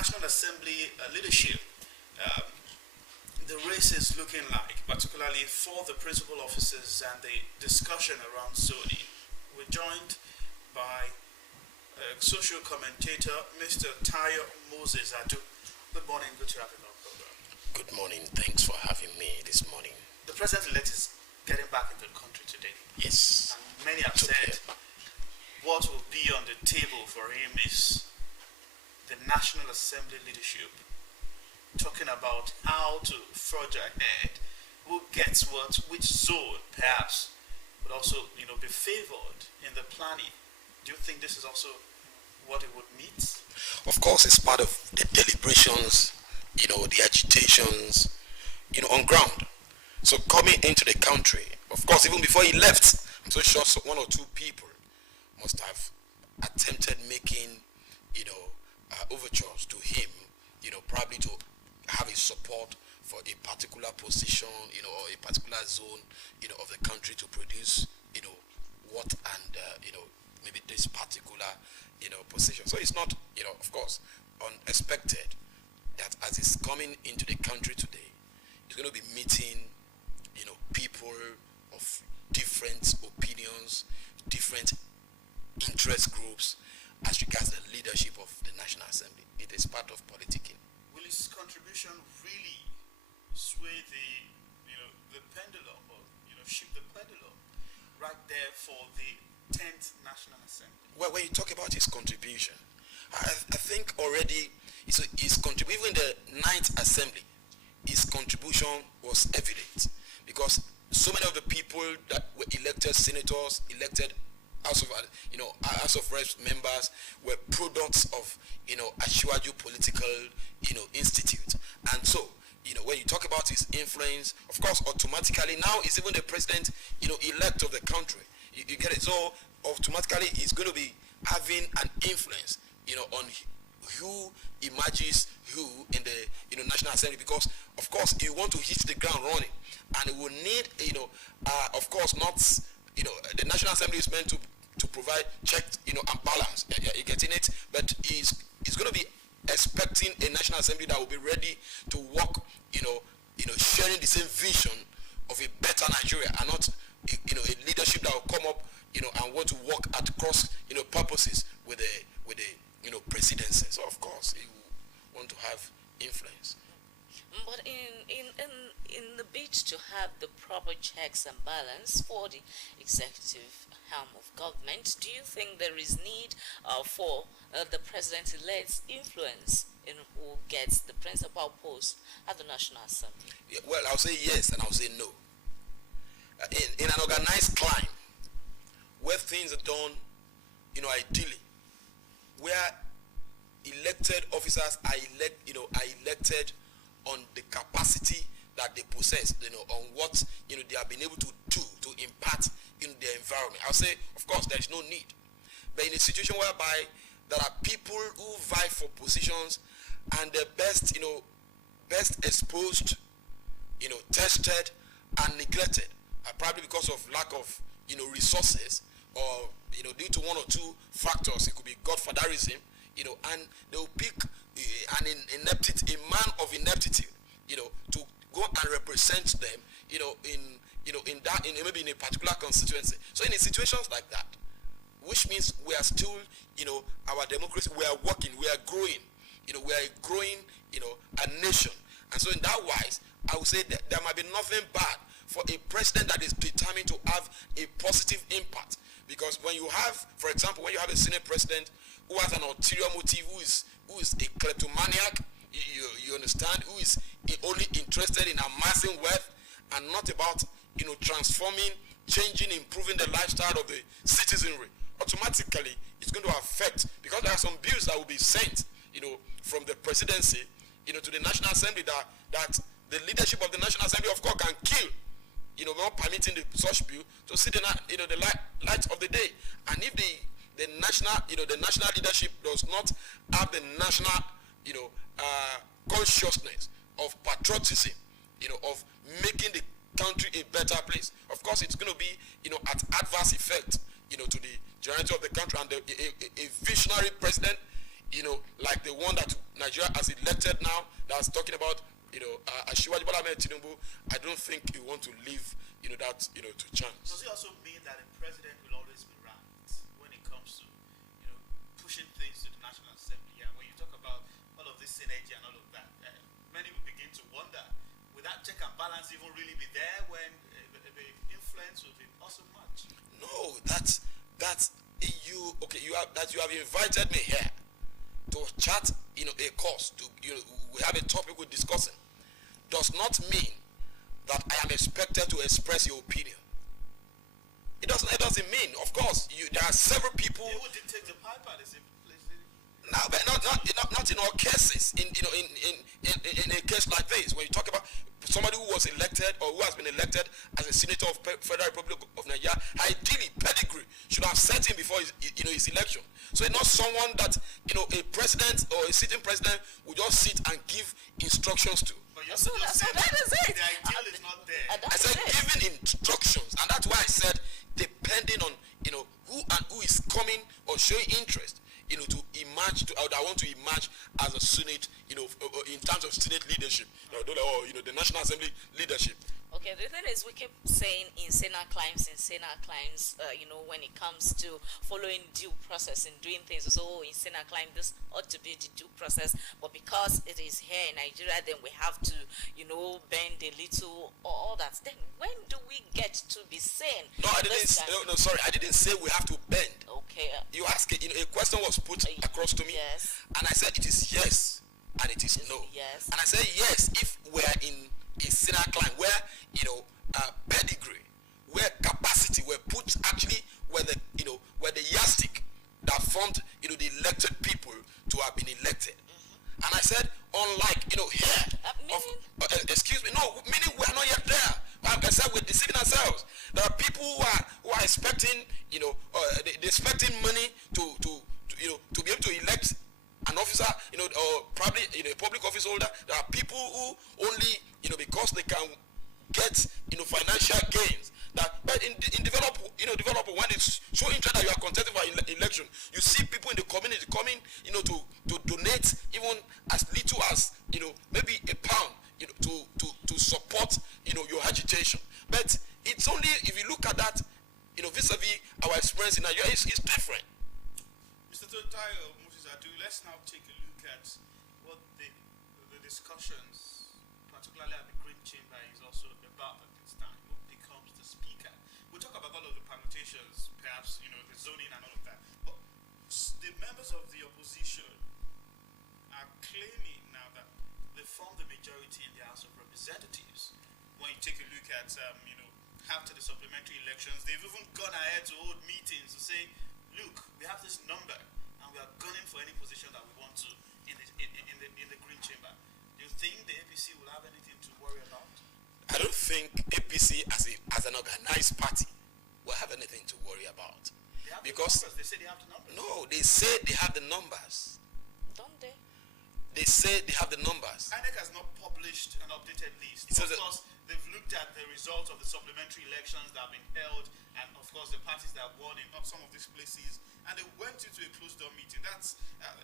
National Assembly leadership, um, the race is looking like, particularly for the principal officers and the discussion around zoning. We're joined by social commentator, Mr. Tayo Moses Adu. Good morning, good to have you on the program. Good morning, thanks for having me this morning. The president-elect is getting back into the country today. Yes. And many have said what will be on the table for him is the National Assembly leadership talking about how to forge ahead, who gets what, which zone perhaps would also, be favored in the planning. Do you think this is also what it would meet? Of course, it's part of the deliberations, the agitations, on ground. So coming into the country, of course, even before he left, I'm so sure one or two people must have attempted making, overtures to him, probably to have his support for a particular position, or a particular zone, of the country to produce, what and, maybe this particular, position. So it's not, of course, unexpected that as he's coming into the country today, he's going to be meeting, people of different opinions, different interest groups as regards the leadership of the National Assembly. It is part of politicking. Will his contribution really sway the pendulum, or shift the pendulum right there for the 10th National Assembly? Well, when you talk about his contribution, I think already his contribution, even the 9th Assembly, his contribution was evident because so many of the people that were elected senators, elected House of Reps members were products of, Asiwaju political, institute. And so, when you talk about his influence, of course, automatically now he's even the president, elect of the country. You get it? So automatically he's going to be having an influence, on who emerges who in the, National Assembly, because of course you want to hit the ground running, and it will need, of course, not, the National Assembly is meant to provide check, and balance. You're getting it? But he's going to be expecting a National Assembly that will be ready to work, sharing the same vision of a better Nigeria, and not, a leadership that will come up, and want to work at cross, purposes with the presidency. So of course, he will want to have influence. But in the bid to have the proper checks and balance for the executive arm of government, do you think there is need for the president-elect's influence in who gets the principal post at the National Assembly? Yeah, well, I'll say yes and I'll say no. In an organized climb, where things are done, ideally, where elected officers are elected on the capacity that they possess, on what they have been able to do to impact in their environment. I'll say, of course, there is no need. But in a situation whereby there are people who vie for positions and the best, best exposed, tested and neglected, probably because of lack of, resources, or due to one or two factors. It could be godfatherism, and they'll pick a man of ineptitude, to go and represent them, in maybe in a particular constituency. So in situations like that, which means we are still, our democracy, we are working, we are growing, we are growing, a nation. And so in that wise, I would say that there might be nothing bad for a president that is determined to have a positive impact. Because when you have, for example, when you have a Senate president who has an ulterior motive, who is a kleptomaniac, you understand, who is only interested in amassing wealth and not about, transforming, changing, improving the lifestyle of the citizenry, automatically it's going to affect, because there are some bills that will be sent, from the presidency, to the National Assembly that the leadership of the National Assembly, of course, can kill, not permitting such bill to see the light of the day. And if the national leadership does not have the national, consciousness of patriotism, of making the country a better place, of course, it's going to be, at adverse effect, to the generality of the country. And a visionary president, like the one that Nigeria as elected now, that's talking about, Asiwaju Bola Ahmed Tinubu, I don't think you want to leave, that, to chance. Does it also mean that a president will always be right when it comes to, pushing things to the National Assembly? And when you talk about all of this synergy and all of that, many will begin to wonder, will that check and balance even really be there when the influence will be also much? No, you have invited me here to chat, a course, we have a topic we're discussing, does not mean that I am expected to express your opinion. It doesn't mean, of course, there are several people. Who did take the pipe at the same place? No, but not in all cases. In a case like this, when you talk about somebody who was elected or who has been elected as a senator of Federal Republic of Nigeria, ideally pedigree should have set him before his election. So it's not someone that a president or a sitting president would just sit and give instructions to. But you're so that is it. The ideal is not there. I said giving instructions, and that's why I said depending on who is coming or showing interest, to emerge or that want to emerge as a Senate, in terms of Senate leadership, the National Assembly leadership. Okay, the thing is, we keep saying insana climbs, when it comes to following due process and doing things. So, insana climb, this ought to be the due process. But because it is here in Nigeria, then we have to, bend a little, all that. Then when do we get to be sane? No, I didn't. Sorry, I didn't say we have to bend. Okay. You asked, a question was put across to me. Yes. And I said it is yes, and it is no. Yes. And I said yes if we're in a sinner climb where pedigree, where capacity were put actually where the yardstick that formed the elected people to have been elected. Mm-hmm. And I said unlike here excuse me, no, meaning we are not yet there. Like I said, we're deceiving ourselves. There are people who are expecting they're expecting money to be able to elect an officer, or probably a public office holder. There are people who only because they can get financial gains. But in developer when it's so interesting that you are contesting for election, you see people in the community coming to donate even as little as maybe a pound to support your agitation. But it's only if you look at that vis-a-vis our experience in Nigeria, it's different. Mr. Totayo Moses Adu, let's now take a look at what the discussions, particularly at the Green Chamber, is also about at this time. Who becomes the speaker? We'll talk about all of the permutations, perhaps, the zoning and all of that. But the members of the opposition are claiming now that they form the majority in the House of Representatives. When you take a look at, after the supplementary elections, they've even gone ahead to hold meetings to say, look, we have this number and we are gunning for any position that we want to in the Green Chamber. Do you think the APC will have anything to worry about? I don't think APC as an organized party will have anything to worry about. They have because the numbers. They say they have the numbers. No, they say they have the numbers. Don't they? They say they have the numbers. INEC has not published an updated list. Of course, they've looked at the results of the supplementary elections that have been held, and of course the parties that won in some of these places, and they went into a closed-door meeting. That's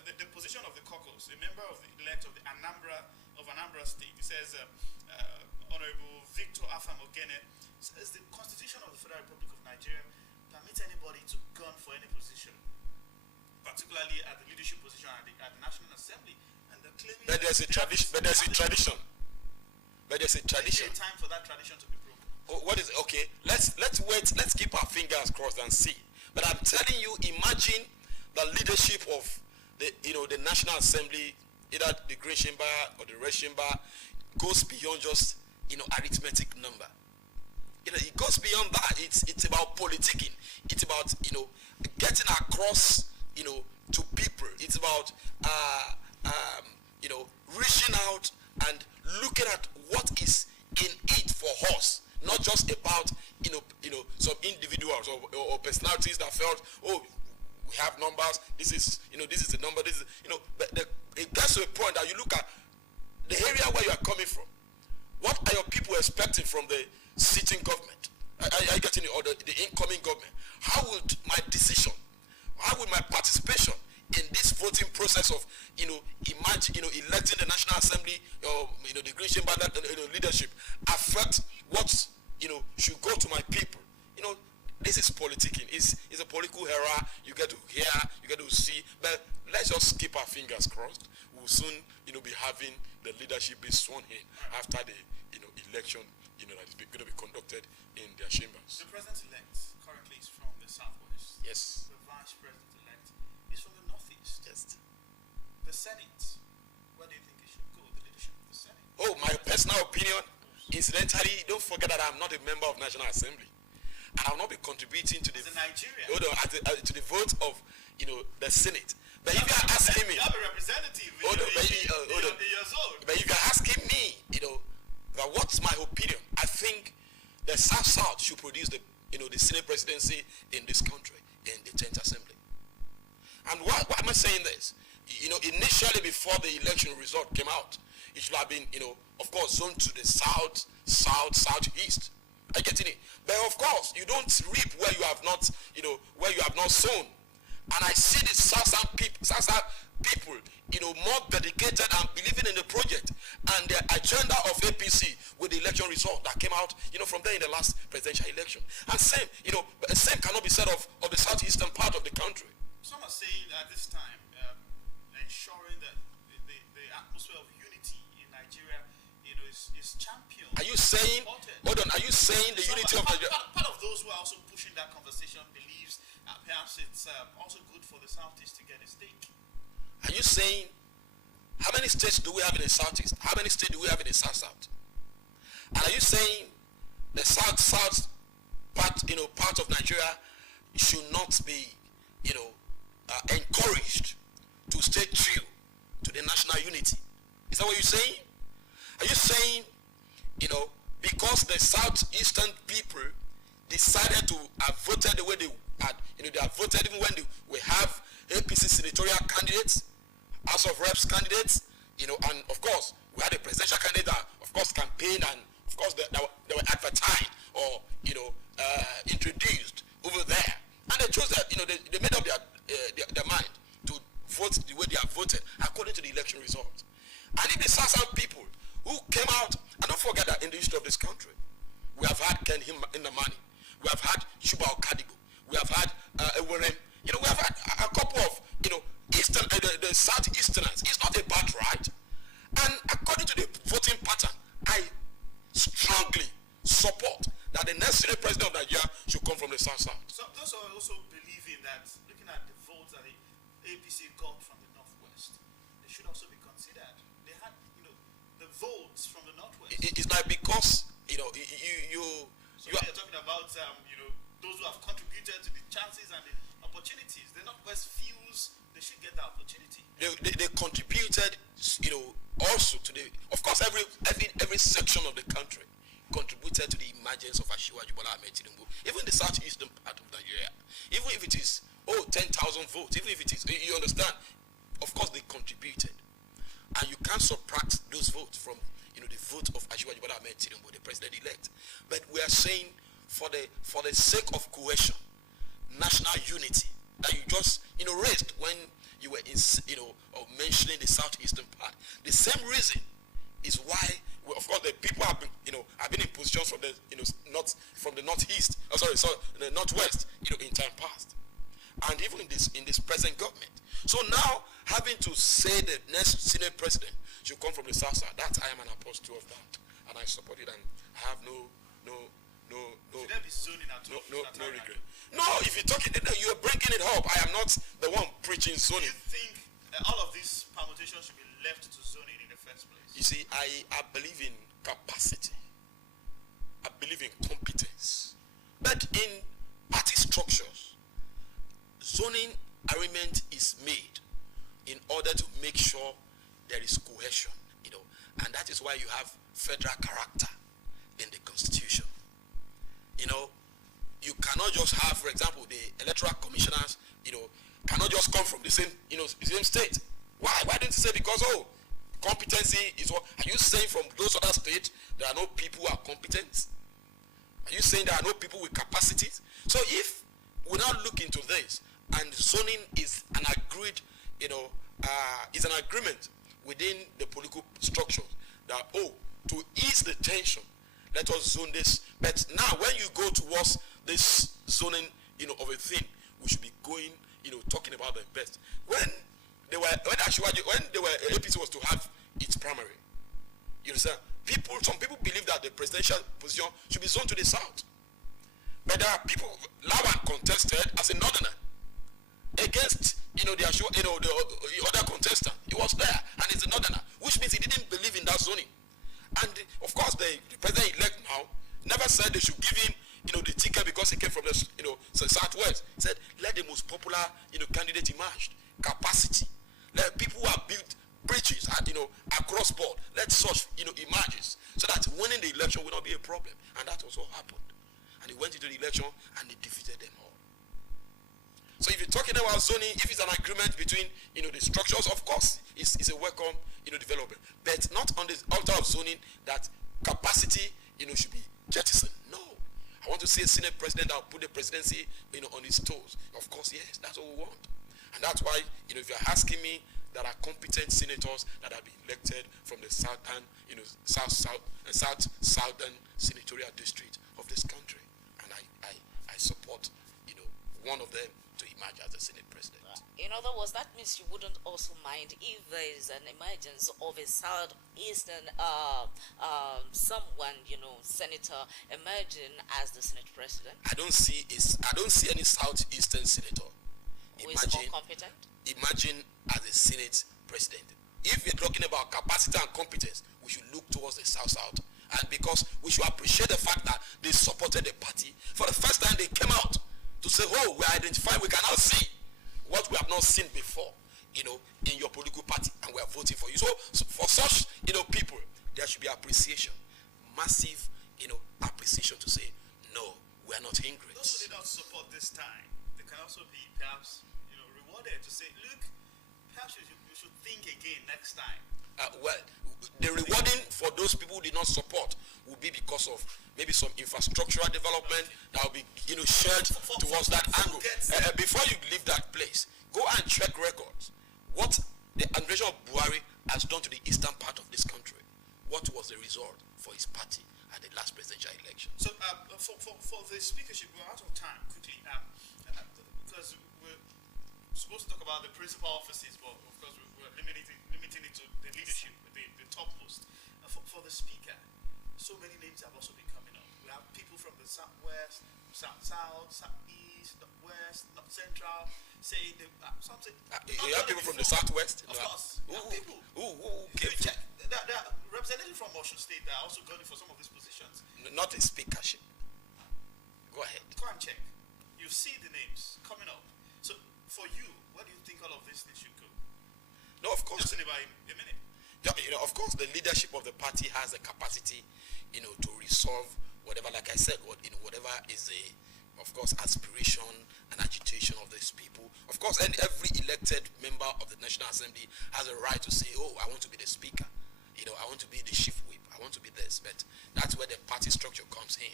the position of the caucus. A member of the elect of the Anambra State, he says, Honorable Victor Afamogene, says the Constitution of the Federal Republic of Nigeria permits anybody to gun for any position, particularly at the leadership position at the National Assembly. But there's a tradition. But there's a tradition. Is there time for that tradition to be broken? Oh, what is okay? Let's wait. Let's keep our fingers crossed and see. But I'm telling you, imagine the leadership of the National Assembly, either the Green Chamber or the Red Chamber, goes beyond just arithmetic number. It goes beyond that. It's about politicking. It's about getting across to people. It's about reaching out and looking at what is in it for us, not just about some individuals or personalities that felt, oh, we have numbers, this is the number, this is but it gets to a point that you look at the area where you are coming from. What are your people expecting from the sitting government? Are you getting the incoming government? How would my decision, how would my participation in this voting process of, imagine, electing the National Assembly, or, the Green Chamber leadership, affect what, should go to my people. This is politicking. It's a political era. You get to hear, you get to see. But let's just keep our fingers crossed. We'll soon, be having the leadership be sworn in after the, election, that is going to be conducted in their chambers. The president-elect currently is from the southwest. Yes. The vice president-elect is from the northeast. Yes. The Senate, where do you think it should go? The leadership of the Senate. Oh, my personal opinion. Incidentally, don't forget that I'm not a member of National Assembly. I will not be contributing to the Nigeria. To the vote of the Senate. But if you're asking me, you have a representative. But if you're asking me, that what's my opinion? I think the South should produce the Senate presidency in this country, in the 10th Assembly. And why am I saying this? Initially before the election result came out, it should have been, of course, zoned to the southeast. Are you getting it? But of course, you don't reap where you have not, where you have not sown. And I see the South people, more dedicated and believing in the project and the agenda of APC with the election result that came out, from there in the last presidential election. And same cannot be said of the southeastern part of the country. Some are saying at this time, ensuring that the atmosphere of unity in Nigeria, is championed. Are you saying? Hold on. Are you saying the unity of Nigeria? Part of those who are also pushing that conversation believes perhaps it's also good for the Southeast to get a stake. Are you saying how many states do we have in the Southeast? How many states do we have in the South? And are you saying the South part of Nigeria should not be, encouraged to stay true to the national unity? Is that what you're saying? Are you saying, because the southeastern people decided to have voted the way they had, they have voted even when we have APC senatorial candidates, House of Reps candidates, and of course, we had a presidential candidate that, of course, campaigned and, of course, they were advertised or, introduced over there. And they chose that, they made up their mind to vote the way they have voted according to the election result. And if the Southern people who came out, and don't forget that in the history of this country, we have had Ken Inamani, we have had Shuba Okadigo, we have had Ewerem, we have had a couple of, Eastern, the Southeasterners. It's not a bad right. And according to the voting pattern, I strongly support that the next Senate president of Nigeria should come from the South. So those are also believing that, looking at the votes that the APC got from the Northwest, they should also be considered. They had, the votes from the Northwest. It's like because, So you're talking about, those who have contributed to the chances and the opportunities. The Northwest feels they should get that opportunity. They contributed, also to the, of course, every section of the country contributed to the emergence of Asiwaju Bola Ahmed Tinubu. Even the southeastern part of Nigeria, even if it is 10,000 votes, even if it is, you understand, of course they contributed, and you can't subtract those votes from the vote of Asiwaju Bola Ahmed Tinubu, the president-elect. But we are saying, for the sake of cohesion, national unity, that you just raised when you were mentioning the southeastern part. The same reason is why, of course, the people have been in positions from the northeast. The northwest, in time past, and even in this present government. So now, having to say the next Senate president should come from the south side, that I am an apostle of that, and I support it, and I have no regret. No, if you're talking, you're bringing it up. I am not the one preaching zoning. Do you think all of these permutations should be left to zoning in the first place? You see, I believe in capacity. I believe in competence. But in party structures, zoning arrangement is made in order to make sure there is cohesion, and that is why you have federal character in the constitution. You cannot just have, for example, the electoral commissioners, cannot just come from the same, same state. Why? Why don't you say because competency is what? Are you saying from those other states there are no people who are competent? Are you saying there are no people with capacities? So if we now look into this, and zoning is an agreed, is an agreement within the political structure that, to ease the tension, let us zone this. But now when you go towards this zoning, of a thing, we should be going, talking about the best. When APC was to have its primary, you understand? Some people believe that the presidential position should be zoned to the south. But there are people, Lawan contested as a northerner against, the other contestant. He was there, and he's a northerner, which means he didn't believe in that zoning. And of course, the president-elect now never said they should give him, the ticket because he came from the, southwest. He said, let the most popular, candidate emerge. Capacity. Let people who have built bridges, across board. Let such, emerges, so that winning the election will not be a problem. And that also happened. And he went into the election and he defeated them all. So if you're talking about zoning, if it's an agreement between, the structures, of course, it's a welcome, development. But not on the altar of zoning that capacity, should be jettisoned. No. I want to see a Senate president that will put the presidency, on his toes. Of course, yes, that's what we want. And that's why, if you're asking me, there are competent senators that have been elected from the southern, southern senatorial district of this country. And I support, one of them to emerge as the Senate president. In other words, that means you wouldn't also mind if there is an emergence of a southeastern someone, senator emerging as the Senate president. I don't see any southeastern senator who is more competent. Imagine as a Senate president. If you're talking about capacity and competence, we should look towards the south, and because we should appreciate the fact that they supported the party. For the first time, they came out to say, we identify, we can now see what we have not seen before, in your political party, and we are voting for you. So for such, people, there should be appreciation, massive, appreciation to say, no, we are not ingrates. Those who did not support this time, they can also be perhaps, rewarded to say, look, perhaps you should think again next time. The rewarding for those people who did not support will be because of maybe some infrastructural development that will be, shared towards that angle. Before you leave that place, go and check records. What the administration of Buhari has done to the eastern part of this country. What was the result for his party at the last presidential election? So, for the speakership, we're out of time quickly, because we're supposed to talk about the principal offices, but of course we're limiting it to the leadership, the top post. For the speaker, so many names have also been coming up. We have people from the southwest, south, southeast, northwest, north central, saying something. You have people from the southwest? Of course. People. Can you check? There are representatives from Osrc State that are also going for some of these positions. Not a speakership. Go ahead. Go and check. You see the names coming up. So, for you, where do you think all of these things should go? No, of course. Just in about a minute. Yeah, of course, the leadership of the party has the capacity, to resolve whatever, like I said, whatever is of course, aspiration and agitation of these people. Of course, and every elected member of the National Assembly has a right to say, I want to be the speaker. I want to be the chief whip. I want to be this. But that's where the party structure comes in.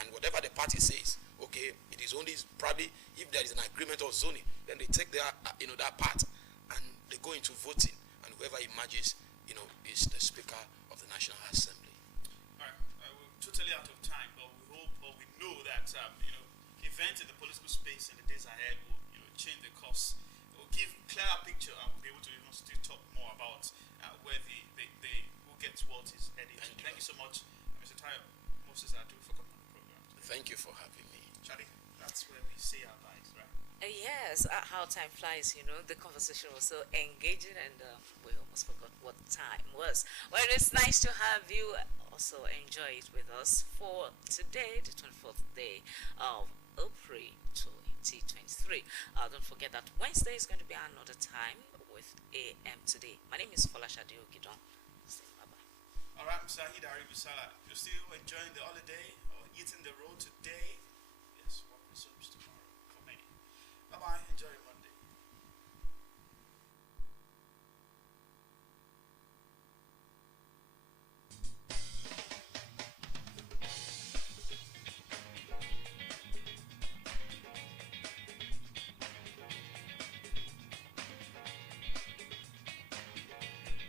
And whatever the party says, okay, it is only probably if there is an agreement of zoning, then they take their, that part and they go into voting. And whoever emerges, is the Speaker of the National Assembly. All right, we're totally out of time, but we hope, or we know that events in the political space in the days ahead will, change the course. It will give clearer picture, and we'll be able to still talk more about where who gets what is heading. Thank you so much, Mr. Tayo Moses Adu, for coming on the program today. Thank you for having me. Charlie, that's where we say our byes, right? Yes, how time flies, the conversation was so engaging, and we almost forgot what time was. Well, it's nice to have you also enjoy it with us for today, the 24th day of April 2023. Don't forget that Wednesday is going to be another time with AM Today. My name is Folashade Ogidon. All right, Mr. Hida Aribisala, you're still enjoying the holiday or eating the road today? Yes, what resumes tomorrow for many. Bye-bye. Enjoy your